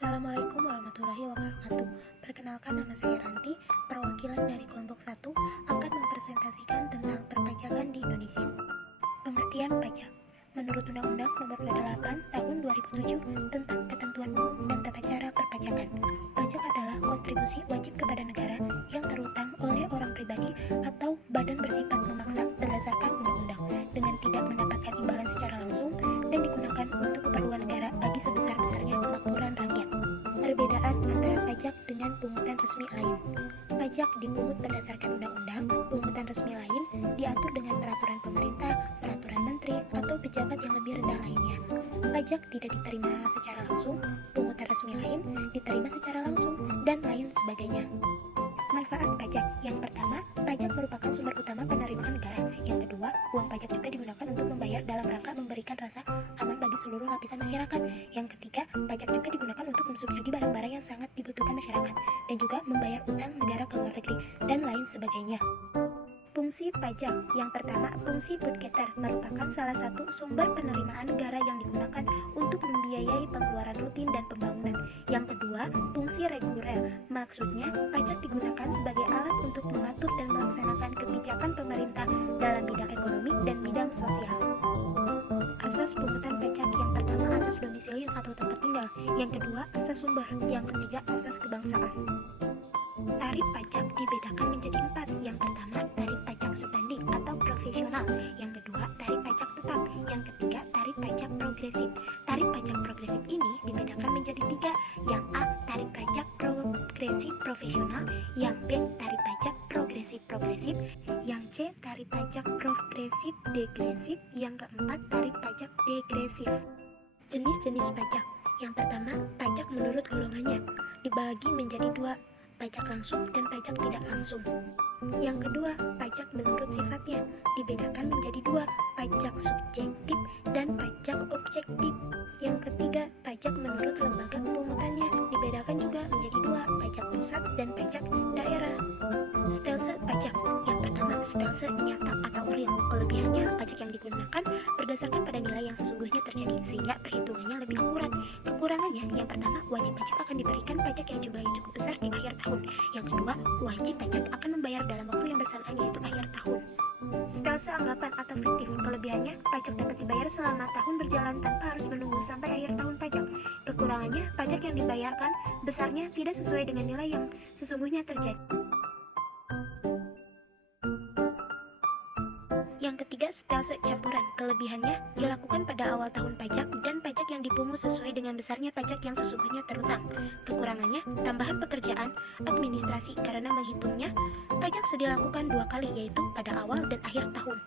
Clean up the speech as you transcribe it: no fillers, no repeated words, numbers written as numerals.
Assalamualaikum warahmatullahi wabarakatuh. Perkenalkan, nama saya Ranti. Perwakilan dari kelompok 1 akan mempresentasikan tentang perpajakan di Indonesia. Pengertian pajak. Menurut Undang-Undang Nomor 28 Tahun 2007 tentang Ketentuan Umum dan Tata Cara Perpajakan, pajak adalah kontribusi wajib kepada negara yang terutang oleh orang pribadi atau badan bersifat memaksa berdasarkan undang-undang dengan tidak mendapatkan imbalan secara langsung dan digunakan untuk keperluan negara bagi sebesar-besarnya kemakmuran rakyat. Perbedaan antara pajak dengan pungutan resmi lain. Pajak dipungut berdasarkan undang-undang, pungutan resmi lain diatur dengan peraturan pemerintah, peraturan menteri, atau pejabat yang lebih rendah lainnya. Pajak tidak diterima secara langsung, pungutan resmi lain diterima secara langsung, dan lain sebagainya. Manfaat pajak. Yang pertama, pajak merupakan sumber utama penerimaan negara. Yang kedua, uang pajak juga digunakan untuk membayar dalam rangka memberikan rasa aman bagi seluruh lapisan masyarakat. Yang ketiga, pajak juga digunakan untuk mensubsidi barang-barang yang sangat dibutuhkan masyarakat dan juga membayar utang negara ke luar negeri dan lain sebagainya. Fungsi pajak. Yang pertama, fungsi budgeter merupakan salah satu sumber penerimaan negara yang digunakan untuk membiayai pengeluaran rutin dan pembangunan. Yang kedua, fungsi reguler. Maksudnya, pajak digunakan sebagai alat untuk mengatur dan melaksanakan kebijakan pemerintah dalam bidang ekonomi dan bidang sosial. Asas pungutan pajak. Yang pertama, asas domisili atau tempat tinggal. Yang kedua, asas sumber. Yang ketiga, asas kebangsaan. Tarif pajak dibedakan menjadi 4. Yang pertama, tarif pajak sebanding atau profesional. Yang kedua, tarif pajak tetap. Yang ketiga, tarif pajak progresif. Tarif pajak progresif ini dibedakan menjadi 3. Yang A, tarif pajak progresif profesional. Yang B, tarif pajak progresif. Yang C, tarif pajak progresif degresif. Yang keempat, tarif pajak degresif. Jenis-jenis pajak. Yang pertama, pajak menurut golongannya dibagi menjadi 2, pajak langsung dan pajak tidak langsung. Yang kedua, pajak menurut sifatnya dibedakan menjadi 2, pajak subjektif dan pajak objektif. Yang ketiga, pajak menurut lembaga pungutannya dibedakan juga menjadi 2, pajak pusat dan pajak daerah. Stelsel pajak. Yang pertama, stelsel nyata atau real. Kelebihannya, pajak yang digunakan berdasarkan pada nilai yang sesungguhnya terjadi sehingga perhitungannya lebih akurat. Kekurangannya, yang pertama, wajib pajak akan diberikan pajak yang jumlahnya cukup besar di akhir tahun. Yang kedua, wajib pajak akan membayar dalam waktu yang bersamaan yaitu akhir tahun. Stelsel anggapan atau fiktif. Kelebihannya, pajak dapat dibayar selama tahun berjalan tanpa harus menunggu sampai akhir tahun pajak. Kekurangannya, pajak yang dibayarkan besarnya tidak sesuai dengan nilai yang sesungguhnya terjadi. Yang ketiga, stelsel campuran. Kelebihannya dilakukan pada awal tahun pajak dan pajak yang dipungut sesuai dengan besarnya pajak yang sesungguhnya terutang. Kekurangannya, tambahan pekerjaan administrasi karena menghitungnya pajak dilakukan 2 kali yaitu pada awal dan akhir tahun.